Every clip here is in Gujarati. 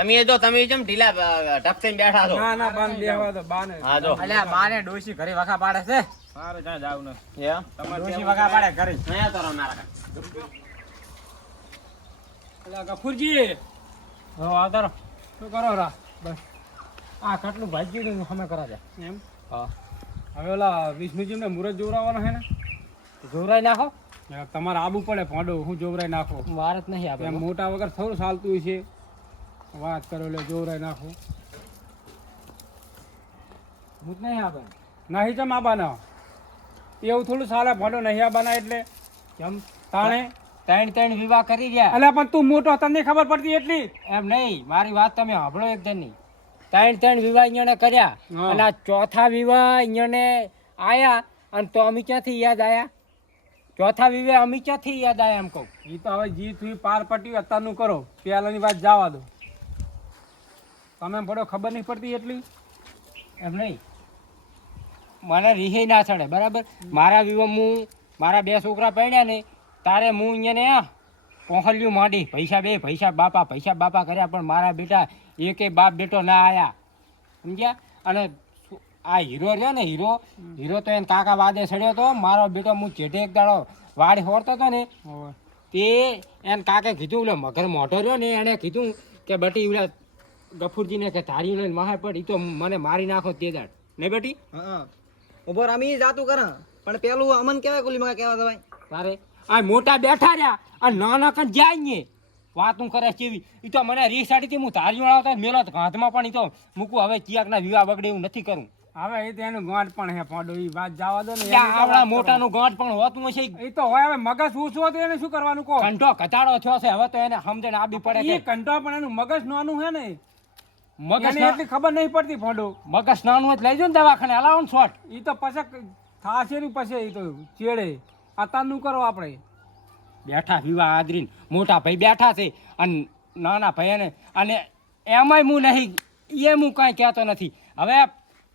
તમે જેમ ઢીલા ટપકીને બેઠા છો. ના ના બાન બેહવા દો બાને. હા જો અલ્યા બાને ડોશી ઘરે વખા પાડે છે. મારે ત્યાં જાવ ને. એમ તમારે ડોશી વખા પાડે ઘરે. અહીંયા તો રમારા અલ્યા ગફુરજી હો આવતારો. શું કરો રા? બસ આ કેટલું ભાગ્યું ને અમે કરા દે. એમ હા હવે ઓલા વિષ્ણુજીને મુરત જોવરાવવાનો છે ને જોરાઈ નાખો. તમારે આબુ પડે ફોડો હું જોવરાઈ નાખો. વાર જ નહીં એમ આપણે. મોટા વગર થોડું ચાલતું હોય છે. વાત કરો એટલે જોવરાઈ નાખો. હું જ નહીં આવે. નહીં ચમ આબાના એવું થોડું ચાલે ફોડો નહીં આબાના એટલે કેમ તાણે ત્રણ વિવાહ કરી ગયા. અલ્યા પણ તું મોટો તને ખબર પડતી એટલી એમ નહીં મારી વાત તમે સાંભળો એક જણની. ત્રણ વિવાહ અહીંયા કર્યા હા. અને આ ચોથા વિવાહ અહીંયા આયા અને તો અમે ક્યાંથી યાદ આયા? ચોથા વિવાહ અમે ક્યાંથી યાદ આયા એમ કહું. એ તો હવે જી થયું પાર પટ્યું અત્યારનું કરો પેલાની વાત જવા દો. તમે પડો ખબર નહીં પડતી એટલી એમ નહીં મને રીહે ના ચડે બરાબર. મારા વિવાહ હું મારા 2 છોકરા પડ્યા ને તારે હું અહીંયા કોહલ્યું માંડી પૈસા બાપા કર્યા પણ મારા બેટા એકે બાપ બેટો ના આયા સમજ્યા. અને આ હીરો રહ્યો ને હીરો તો એને કાકા વાદે ચડ્યો હતો. મારો બેટો હું ચેઠે એક દાડો વાડી હોરતો હતો ને હોવે. તે એને કાકે કીધું એટલે મગર મોઢો રહ્યો ને એને કીધું કે બેટી ઓલા ગફુરજીને કે તારી લઈને માહે પડી તો મને મારી નાખો તે દાડ નહીં બેટી. હા ઉભો રામી જાતું કરે પણ પેલું અમન કેવાય કુલી માં કેવા દવાય તારે આ મોટા બેઠા રહ્યા આ નાના કણ જાય ને વાતું કરે કેવી. એ તો મને રીસાડીથી હું ધાર્યું આવતા મેલો હાથમાં પણ એ તો મૂકું હવે ચિયાકના વિવાહ બગડે એવું નથી કરું. હવે એ તો એનું ગાંઠ પણ હે ફોડો એ વાત જવા દો ને ત્યાં આવડા મોટાનું ગાંઠ પણ હોતું હશે. એ તો હોય હવે મગજ શું હતું એને શું કરવાનું કહો. કંઠો કચાડો થયો છે હવે તો એને સમજણ આપવી પડે એ કે કંટો પણ એનું મગજ નાનું હે ને મગજ એને એટલી ખબર નહીં પડતી ફોડો. મગજ નાનું હોય તો લઈ જાઓ ને દવાખાને હલાવો ને શોટ. એ તો પછી થાશે ને પછી એ તો ચેડે અત્યારનું કરો આપણે. બેઠા વિવાહ આદરીને મોટા ભાઈ બેઠા છે અને નાના ભાઈ અને એમાંય હું નહીં એ હું કાંઈ કહેતો નથી. હવે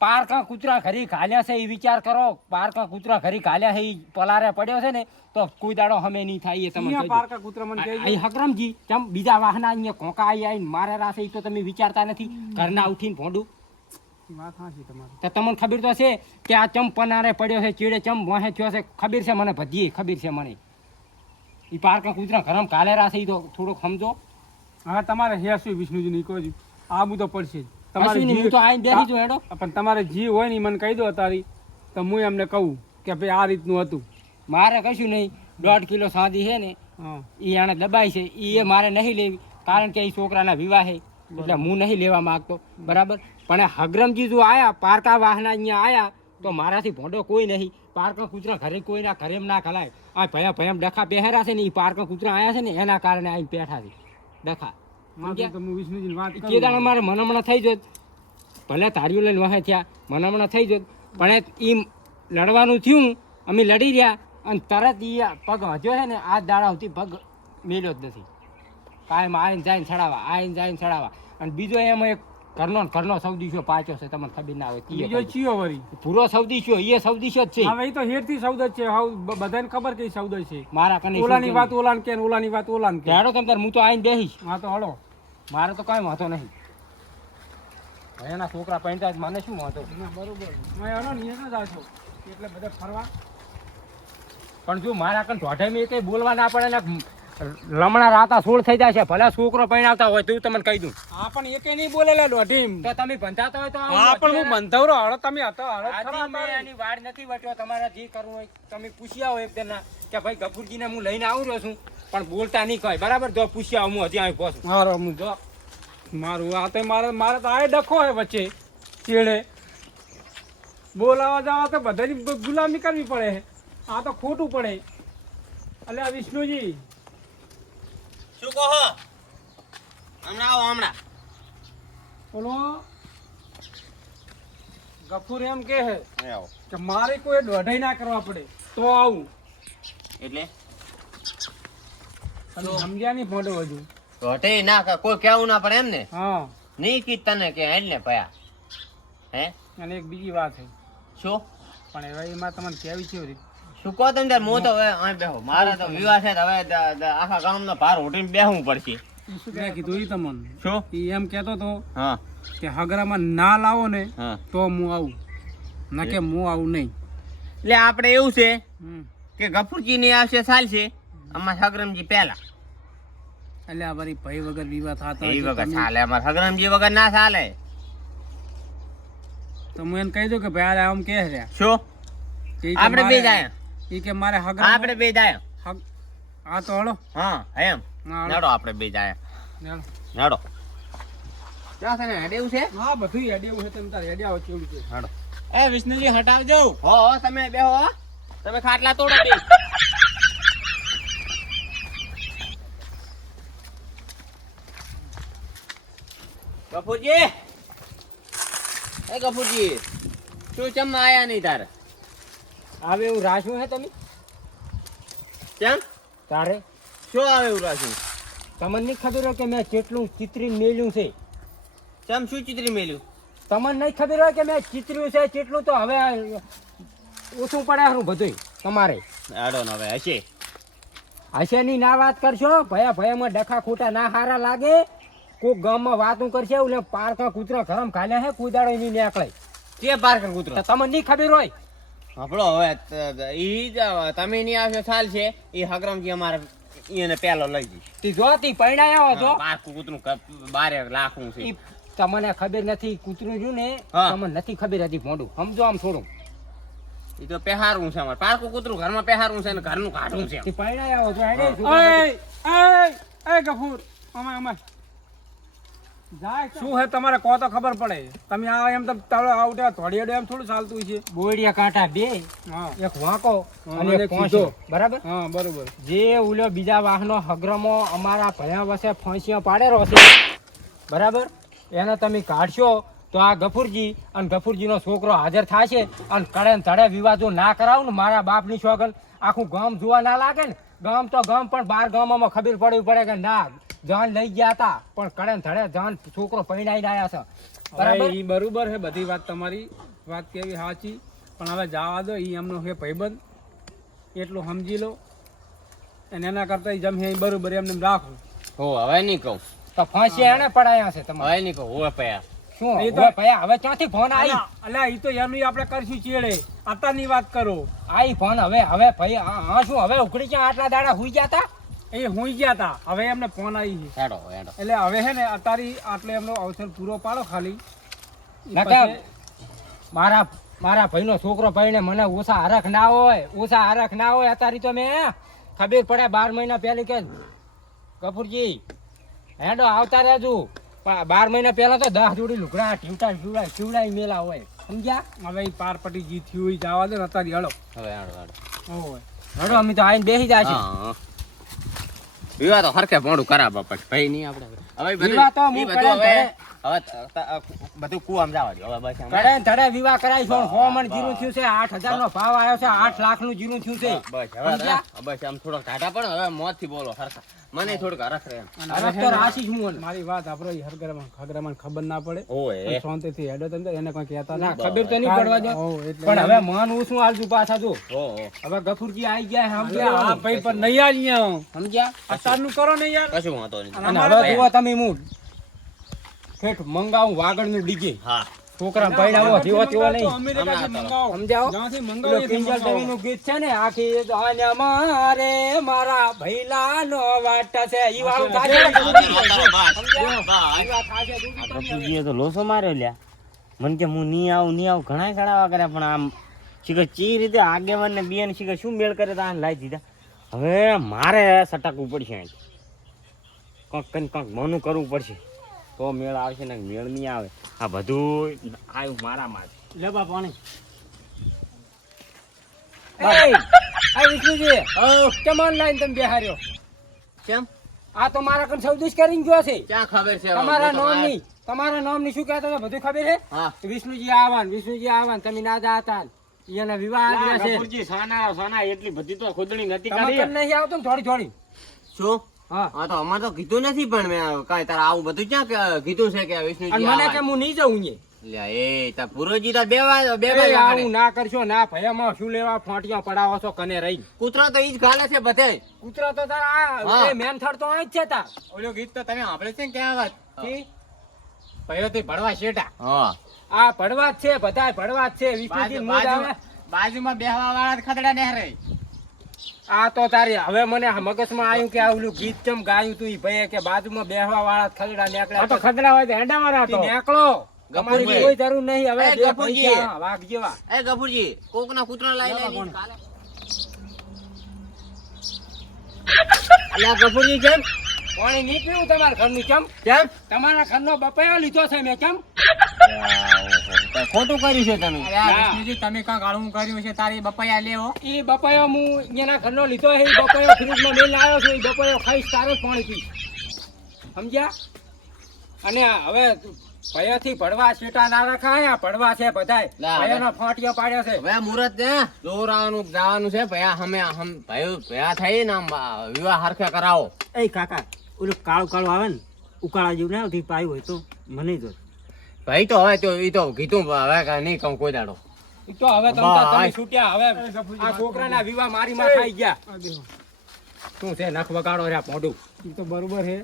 પારકા કૂતરા ઘરી ઘાલ્યા છે એ વિચાર કરો. પારકા કૂતરા ઘરી ઘાલ્યા છે એ પલારે પડ્યો છે ને તો કોઈ દાડો અમે નહીં થાય એ તમે અહીંયા કહેજો. પારકા કૂતરા મને કહેજો. અહીં હકરમજી ચમ બીજા વાહના અહીંયા કોંકા આવીને મારે રાસે એ તો તમે વિચારતા નથી. ઘરના ઉઠીને ભોંડું વાત સાચી તમારી. તો તમને ખબર તો છે કે આ ચમ પનારે પડ્યો છે ચીડે ચમ વાહે થયો છે ખબર છે મને બધી ખબર છે મને. એ પારકા કૂતરા ઘરમ કાલે રાસે એ તો થોડુંક સમજો. હવે તમારે હે શું વિષ્ણુજીને કહો છો આબુ તો પડશે જ. તમારે કશું નહીં, હું તો આઈને બેસી જાઉં હેડો. પણ તમારે જી હોય ને ઈ મને કહી દો તારી તો હું એમને કહું કે ભાઈ આ રીતનું હતું. મારે કશું નહીં 1.5 કિલો સાદી છે ને હા એ આને દબાઈ છે એ મારે નહીં લેવી કારણ કે એ છોકરાના વિવાહ છે એટલે હું નહીં લેવા માંગતો બરાબર. પણ આ હગરમજી જો આયા પારકા વાહના અહીંયા આયા તો મારાથી ભોંડો કોઈ નહીં. પારકા કૂતરા ઘરે કોઈના ઘરે ના ખલાય. આ ભયમ ડખા પહેરા છે ને એ પારકા કૂતરા આયા છે ને એના કારણે આવીને બેઠા છે ડખા. મારે તો હું વિષ્ણુજીની વાત કરું. કેદાણ અમારે મનામણા થઈ જોત ભલે તારીઓ લઈને વહે થયા મનામણા થઈ જોત પણ એ લડવાનું થયું અમે લડી રહ્યા અને તરત એ પગ હજ્યો છે ને આ દાડા સુધી પગ મેલ્યો જ નથી. કાયમ આવીને જાય ચડાવવા અને બીજો એમાં એક ઘરનો સૌદીશો પાછો છે તમને ખબર ના હોય. બીજો ચિયો વળી પૂરો સૌદીશો એ સૌદીશો જ છે. હવે એ તો હેરથી સૌદ જ છે હાવ બધાને ખબર કે ઈ સૌદ જ છે. મારા કને ઓલાની વાત ઓલાને કે ને ઓલાની વાત ઓલાને કે. હેડો તમ તાર હું તો આવીને બેસીશ. હા તો હળો. મારે તો કાંઈ વાંધો નહીં. એના છોકરા પહેરતા જ મને શું વાંધો. બરોબર મેં હળો ને અહીંયા જ આછો એટલે બધા ફરવા. પણ જો મારા કન ઢોઢે મેં કંઈ બોલવા ના પડે ને લમણા રાતા સોળ થઈ જાય છે ભલે છોકરો પરણાવતા હોય તો તમને કહી દઉં. હા પણ એકે નહીં બોલેલા દોઢીમ. તો તમે બંધાતા હોય તો હા પણ હું બંધવરો હળો તમે હતો હળો આજે ખરા મેં એની વાડ નથી વટ્યો. તમારે જે કરવું હોય તમે પૂછ્યા હોય એક જણના કે ભાઈ ગફુરજીને હું લઈને આવું રહ્યો છું પણ બોલતા નહીં કહે બરાબર. જો પૂછ્યા હું હજી આવી પહોંચું મારો હું જો મારું આ તો મારે તો આ ડખો હોય વચ્ચે ચેડે બોલાવા જવા તો બધાની ગુલામી કરવી પડે. આ તો ખોટું પડે. અલ્યા વિષ્ણુજી શું કહો હમણાં આવો હમણાં. બોલો ગફુર એમ કે હે આવો કે મારે કોઈ દોઢાઈ ના કરવા પડે તો આવું. એટલે તમે સમજ્યા નહીં ફોટો હજુ. ઘટે ના કોઈ કેવું ના પડે એમ ને. હા નહીં કી તને કે હેડ ને ભયા હે. અને એક બીજી વાત છે શું પણ હવે એમાં તમને કેવી છે રીત. શું કહો તમે તાર? હું તો હવે અહીં બેહો મારા તો વિવાહ છે તો હવે આખા ગામનો ભાર ઉઠીને બેહવું પડશે. મેં કીધું ઈ તમને શું ઈ એમ કહેતો તો હા કે હગરામાં ના લાવો ને હા તો હું આવું ના કે હું આવું નહીં. એટલે આપણે એવું છે હમ. કે ગફુરજી ની આવશે ચાલશે અમાર હગરમજી પહેલા એટલે આ વળી ભાઈ વગર વિવાહ થતા એ હશે. વગર તમે- ચાલે અમાર હગરમજી વગર ના ચાલે. તો હું એને કહી દઉં કે ભાઈ આમ કે રહ્યા શું કે ઈ કે આપણે બે મારે- જાય ઈ કે મારે હગરા આપણે બે જાય હા તો હળો હા એમ હા, હળો. નડો આપણે બે જાય ચાલો. નડો ક્યાં છે ને હેડેવું છે હા બધું હેડી એવું છે તમે તારે હેડી આવો કેવું છે. નડો એ વિષ્ણુજી હટાવજો. હો તમે બેહો હો. તમે ખાટલા તોડો બે ગફુરજી એ ગફુરજી શું ચમ આયા નહીં તારે આવે એવું રાખ્યું હે તમે કેમ તારે શું આવે એવું રાખ્યું તમને નહીં ખબર હોય કે મેં કેટલું ચિત્રી મેલ્યું છે? ચમ શું ચિત્રી મેલ્યું તમને નહીં ખબર હોય કે મેં ચિત્ર્યું છે કેટલું? તો હવે ઓછું પડે હારું બધું તમારે. આડો ને હવે હશે હશેની ના વાત કરશો. ભયા ભયામાં ડખા ખોટા ના હારા લાગે. કોક ગામમાં વાતું કરશે એટલે પારકા કૂતરા ઘરમ ખાલ્યા હે કુદાડો નહીં નીકળે. કે પારકર કૂતરો તો તમને નહીં ખબર હોય. આપણો હવે ઈ જ તમે નહીં આવશો ચાલ છે ઈ હગરમજી અમારે એને પેલો લઈ જઈશ તી જોતી પૈણાયા હો તો પારકું કૂતરું 12 લાખનું છે ઈ તમને ખબર નથી કૂતરું રહ્યું ને હા. તમને નથી ખબર હતી મોઢું સમજો આમ થોડું. ઈ તો પહેરવું છે અમારે પારકું કૂતરું ઘરમાં પહેરવું છે ને ઘરનું કાઢવું છે તી પૈણાયા હો તો હેડે શું એ ગફૂર અમાય અમાય જાય શું હે તમારે કહો તો ખબર પડે. તમે આ એમ તો તાળો આવડે થોડી અડે એમ થોડું ચાલતું છે. બોડિયા કાંટા બે, હા એક વાંકો હા, અને અને એક એક પોંચો. સીધો. બરાબર. હા બરોબર. જે ઓલો બીજા વાહનો હગ્રમો અમારા ભયા વસે ફાંસીઓ પાડેલો છે બરાબર, એને તમે કાઢશો તો આ ગફુરજી અને ગફુરજીનો છોકરો હાજર થશે અને કડે ને ધડે વિવાદો ના કરાવું ને મારા બાપની સોગન આખું ગામ જોવા ના લાગે ને. ગામ તો ગામ પણ 12 ગામોમાં ખબર પડવી પડે કે ના જાન લઈ ગયા હતા પણ કડે ને ધડે જાન છોકરો પૈણાઈને આવ્યા છે. બરાબર. બરાબર ઈ બરોબર છે બધી વાત તમારી વાત કેવી સાચી પણ હવે જવા દો ઈ એમનો છે ભાઈબંધ એટલું સમજી લો અને એના કરતા ઈ જમ હે ઈ બરોબર એમને એમ રાખો. હો હવે નહીં કહું તો ફાંસી એને પડાયા છે તમારે. હવે નહીં કહું હવે પયા શું એ તો- હવે ભયા હવે ક્યાંથી ફોન આવી? અલ્યા ઈ તો એનું આપણે કરશું ચેડે અત્યારની વાત કરો. આઈ ફોન હવે ભાઈ હા શું હવે ઉકળી ક્યાં આટલા દાડા હુઈ ગયા તા? એ હુઈ ગયા તા હવે એમને ફોન આવી છે હેડો હેડો એટલે હવે હે ને અત્યારે આટલે એમનો અવસર પૂરો પાડો ખાલી ઈ નકા પછી- મારા ભાઈનો છોકરો ભાઈને મને ઓછા હરખ ના હોય અત્યારે તો મેં ખબર પડે 12 મહિના પહેલી કે કપૂરજી હેડો આવતા રહેજો. 12 મહિના પહેલા તો 10 જોડી લુગડા ટીવડાઈ મેલા હોય સમજ્યા. હવે ઈ પાર પટી જી થયું ઈ જવા દે ને અત્યારે હળો. હવે હેડો હેડો ઓય હેડો અમે તો આઈને બેસી જાય છે. હા વિવાહ તો હરખે મોડું કરા બાપા ભાઈ નહીં આપણે હવે વિવાહ તો હું ઈ બધું કરે હવે કરે. હવે બધું કુવામાં જવા દો હવે બસ કડે ને ધડે વિવાહ કરાય છે. 100 મણ જીરું થયું છે. 8,000 નો ભાવ આવ્યો છે. 8 લાખનું જીરું થયું છે. બસ હવે સમજ્યા? બસ આમ થોડોક ટાટા પણ હવે મોતથી બોલો હરખા મને થોડુંક હરખ રહે એમ અને હવે હવે તો હે ને રાશિ જ હું ને. મારી વાત આપણો ઈ હરગરામાં ખબર ના પડે ઓય અને શાંતિથી હેડો તમે એને કોઈ કહેતા ના ના ખબર તો નહીં પડવા દો. ઓહ, એટલે પણ હવે મન ઓછું હાલતું પાછા જો. હો હવે ગફુરજી આવી ગયા અલ્યા, આ સમજ્યા ભાઈ પણ નહીં અહીંયા સમજ્યા. અત્યારનું કરો ને યાર. કશું વાંધો નહીં અને અને અમારે હવે જુઓ તમે હું ઠેઠ મંગાવું વાગડનું ડીજે હા છોકરા પૈણાવો જેવો તેવો નહીં અમેરિકાથી હમણાં મંગાવો. સમજાવો. જ્યાંથી પેલું મંગાવો કિંજલ દેવીનું ગીત છે ને આખી દાન મારે મારા ભૈલાનો વાટ છે ઈ વાળું થાશે ને જુદી. સમજ્યા? ઈ વાત થાશે જુદી તમે હવે. પ્રભુજીએ તો લોસો માર્યો લ્યા મને કે હું નહીં આવું ઘણા ચડાવવા કર્યા પણ આમ શીખર ચી રીતે આગેવાન ને બિયાન શીખર શું મેળ કરે તો આને લાવી દીધા. હવે મારે સટાકવું પડશે અહીંથી. કંઈક મનું કરવું પડશે તો મેળ આવશે ને મેળ નહીં આવે. આ બધું આવ્યું મારામાં જ. લે બા પાણી. એય, આ વિષ્ણુજી કેમ ઓનલાઈન તમે બેહાર્યો? કેમ આ તો મારા કન સૌદીશ કરીને ગયો છે. ક્યાં ખબર છે તમારા નામની શું કહેતો હતો બધું ખબર છે? હા વિષ્ણુજી આવવાન તમે ના જાતા એના વિવાહ આવ્યા છે. ગફુરજી, સાના એટલી બધી તો ખુદણી નથી તમે કરી. કેમ નહીં આવતો ને થોડી શું હા. હા તો અમારે તો કીધું નથી પણ મેં કાંઈ તારે આવું બધું ક્યાં કીધું છે કે અને વિષ્ણુજી મને આવા? કે હું નહીં જાઉં અહીંયા. લ્યા એ તા પુરોજી તા બે બે એ આવું ના કરશો ના ભયામાં શું લેવા ફોંટિયા પડાવો છો કને રહી કૂતરો તો ઈ જ ગાલે છે બધે. કૂતરા તો તારા હા. એ મેનથડ તો અહીં જ છે તાર ઓલો ગીત તો તમે સાંભળે છે ને ક્યાં વાત પહેલોથી ભણવા શેઠા હા આ ભડવા જ છે બધા ભડવા જ છે વિષ્ણુજી મોજ આવે. બાજુમાં બેહવા વાળા ખદડા નહેરે આ તો તારી હવે મને મગજમાં આવ્યું કે આ ઓલું ગીત ચમ ગાયું તું ઈ ભાઈએ કે બાજુમાં બેહવા વાળા ખદડા નીકળ્યા તો ખદડા હોય તો હેડામાં રાખો નીકળો તમારી ગફુરજી. કોઈ જરૂર નહીં હવે એ બે ગફુરજી. પૈસા વાઘ જેવા એ ગફુરજી કોક ના કૂતરા લાઈ લઈ અલ્યા ગફુરજી કેમ પાણી નહીં પીવું તમારા ઘરનું કેમ કેમ તમારા ઘરનો બપૈયો લીધો છે મેં કેમ ખોટું કર્યું છે તમે. અરે આ વિષ્ણુજી તમે કાંક આળું કર્યું છે તારી બપૈયા લેવો ઈ બપૈયો હું એના ઘરનો લીધો છે ઈ બપૈયો ફ્રીજમાં મેળને આવ્યો છું ઈ બપૈયો ખાઈશ તારે જ પાણી પીશ સમજ્યા અને હવે ભયાથી ભડવા છેટા ના રખાય આ ભડવા છે બધાય ના, હવે. ભયાનો ફોંટિયો પાડ્યો છે હવે મુહૂર્ત ને દોરાવાનું જવાનું છે ભયા હમ ભાઈ ભયા થઈ ને આમ વિવાહ હરખે કરાવો. એ કાકા ઓલું કાળું કાળું આવે ને ઉકાળા જેવું ના પાયું હોય તો મને જો ભાઈ તો હવે તો ઈ તો કીધું હવે કાંઈ નહીં કહું કોઈ દાડો. ઈ તો હવે તમે ભાઈ. છૂટ્યા હવે આ છોકરાના વિવાહ મારી માં થઈ ગયા શું છે નખ વગાડો રે મોઢું એ તો બરોબર છે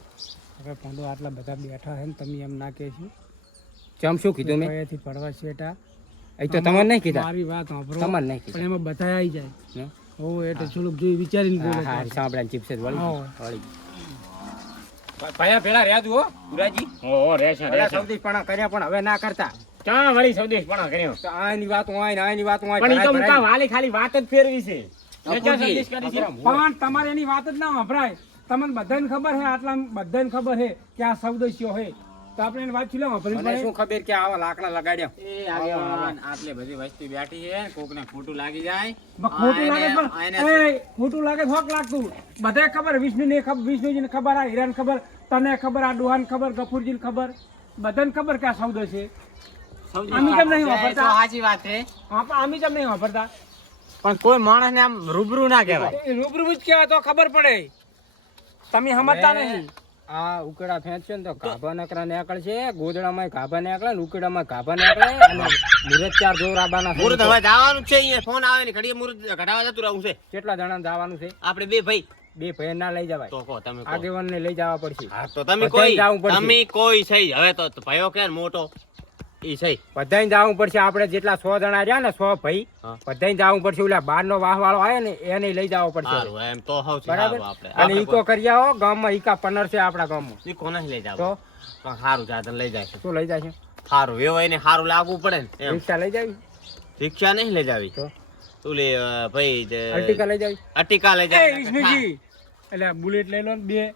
હવે પાંડુ આટલા બધા બેઠા છે ને તમે એમ ના કહે છે ચમ શું કીધું મેં ભયાથી પડવા શેઠા એ તો તમને નહીં કીધા મારી વાત સાંભળો તમને નહીં પણ કીધા એમાં બધા આવી જાય હમ? હો એટલે થોડુંક જોઈ વિચારીને બોલે હા સાંભળ્યા ચિપ્સ જ વળી હા. વળી ભયા પેલા રહ્યા તું હો ગુરાજી ઓ રેશે પેલા સૌદેશ પણ કર્યા પણ હવે ના કરતા ક્યાં વળી સ્વદેશ પણ કર્યો તો આની વાત હોય ને આની વાત હોય પણ ઈ તો ભરાય, મુકા ભરાય. વાલી ખાલી વાત જ ફેરવી છે ગફુરજી. સંદેશ કરી છે પણ તમારે એની વાત જ ના વપરાય તમને બધાને ખબર છે આટલા બધાને ખબર છે કે આ સૌદેશીઓ છે તો આપણે એની વાત છું મને વાપરી શું ખબર કે આવા લાકડા લગાડ્યા એ આગેવાન આટલી બધી વસ્તી બેઠી છે કોકને ખોટું લાગી જાય ખોટું લાગે આને પણ એ ખોટું લાગે થોક લાગતું બધાય ખબર વિષ્ણુને ખબર વિષ્ણુજીને ખબર આ હીરાને ખબર તને ખબર આ ડોહાને ખબર ગફુરજીને ખબર બધાને ખબર કે આ સૌદો છે આમી કેમ નહીં એ તો વાપરતા સાચી વાત છે હા પણ આમી કેમ નહીં વાપરતા પણ કોઈ માણસ ને આમ રૂબરૂ ના કહેવાય. એ રૂબરૂ જ કહેવાય તો ખબર પડે તમે સમજતા નહીં આ ઉકેડા ફેંચશે ને તો ગાભા નકરા નીકળશે ગોદડામાં ગાભા નીકળે ને ઉકેડામાં ગાભા નીકળે અને મુરત ચાર જોરાબાના છે. મુહૂર્ત હવે જવાનું જ છે અહીંયા ફોન આવે ને ઘડીએ મુહૂર્ત ઘટાવા જતું રહું છે. કેટલા જણા જવાનું છે આપણે બે ભાઈ બે ભાઈ ના લઈ જવાય તો કહો તમે કહો. આગેવાન ને લઈ જવા પડશે હા તો તમે બધાય કોઈ જાવું પડશે. તમે કોઈ સહી હવે તો ભાઈઓ કે ને મોટો ઈ સહી. બધાય જવું પડશે આપણે જેટલા 100 જણા રહ્યા ને 100 ભાઈ હા. બધાય જવું પડશે ઓલા બાર નો વાહ વાળો આવે ને એને લઈ જવો પડશે સારું એમ તો સૌથી બરાબર સારું આપણે. અને આપણે ઈકો કરી આવો ગામમાં ઈકા પનર છે આપણા ગામમાં ઈ કોને લઈ જાવ તો પણ સારું સાધન લઈ જાય છે. શું લઈ જાય છે સારું વેવાય ને સારું લાગવું પડે ને એમ. રિક્ષા લઈ જાવી રિક્ષા નહીં લઈ જાવી તો ઓલી ભાઈ અર્ટિકા લઈ જાવી અર્ટિકા લઈ એ જાય વિષ્ણુજી એટલે બુલેટ લઈ લો ને બે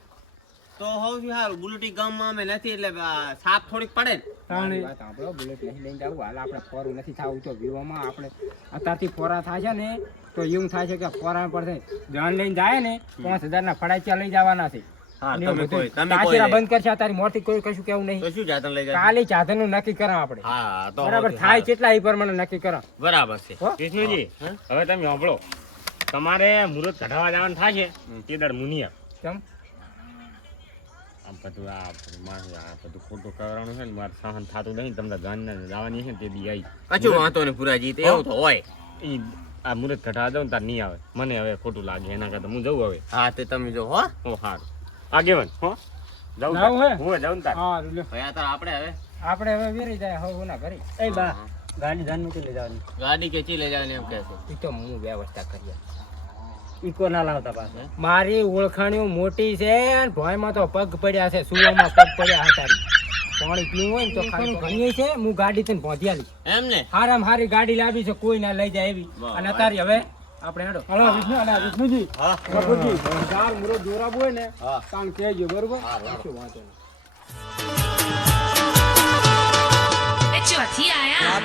તો સૌથી સારું બુલેટી ગામમાં અમે નથી એટલે સાપ થોડીક પડે ને તાણે વાત સાંભળો, બુલેટ નહીં લઈને જાવું હાલ આપણે ફોરું નથી થવું તો વિવામાં આપણે અત્યારથી ફોરા થાય છે ને તો એવું થાય છે કે ફોરા પર જણ લઈને જાય ને 5000 ના ફડાચ્યા લઈ જવાના છે હા અને તમે એવું કોઈ બધું તમે તાસીરા કોઈ બંધ કરશે તારી મોરથી કોઈ કશું કેવું નહીં તો શું સાધન લઈ જાય કાલે સાધન નું નક્કી કરા આપણે હા તો બરાબર સૌથી થાય સારું. કેટલા એ પ્રમાણે નક્કી કરા બરાબર છે હો? વિષ્ણુજી હવે તમે સાંભળો તમારે મુહૂર્ત કઢાવા જવાનું થાય છે તે દાડ મુનિયા કેમ આમ બધું આ માણસ આ બધું ખોટું કરવાનું છે ને મારે સહન થતું નહીં તમને જાનને જવાની છે ને તે દી આવી કશું વાંધો નહીં પુરાજી તો એવું તો હોય ઈ આ મુહૂર્ત કઢાવા દઉં ને તાર નહીં આવે મને હવે ખોટું લાગે એના કરતા હું જઉં હવે હા તે તમે જો હો હો સારું આગેવન હો જાઉં જાવું હે? હું જાઉં ને તાર હા લ્યો ભયા તાર આપણે હવે આપણે હવે વેરી જાય હવે ના કરી એ બા ગાડી જાન મૂકી લઈ જવાની ગાડી કે ચી લઈ જવાની એમ કહે છે એ તો હું વ્યવસ્થા કરીએ ઈકો ના લાવતા પાસે મારી ઓળખાણીઓ મોટી છે અને ભોયમાં તો પગ પડ્યા છે સુવામાં પગ પડ્યા હતા પાણી પીવું હોય ને તો ખાલી ઘણીએ છે હું ગાડી તને પહોંચી આલી એમ ને હારામ હારી ગાડી લાવી છે કોઈ ના લઈ જાય એવી અને અત્યારે હવે આપણે હેડો હલો વિષ્ણુ અને વિષ્ણુજી હા ગફુરજી ચાર મુરત દોરાવું હોય ને હા. તાણ કહેજો બરોબર શું વાંધો નહીં. ચોથી આયા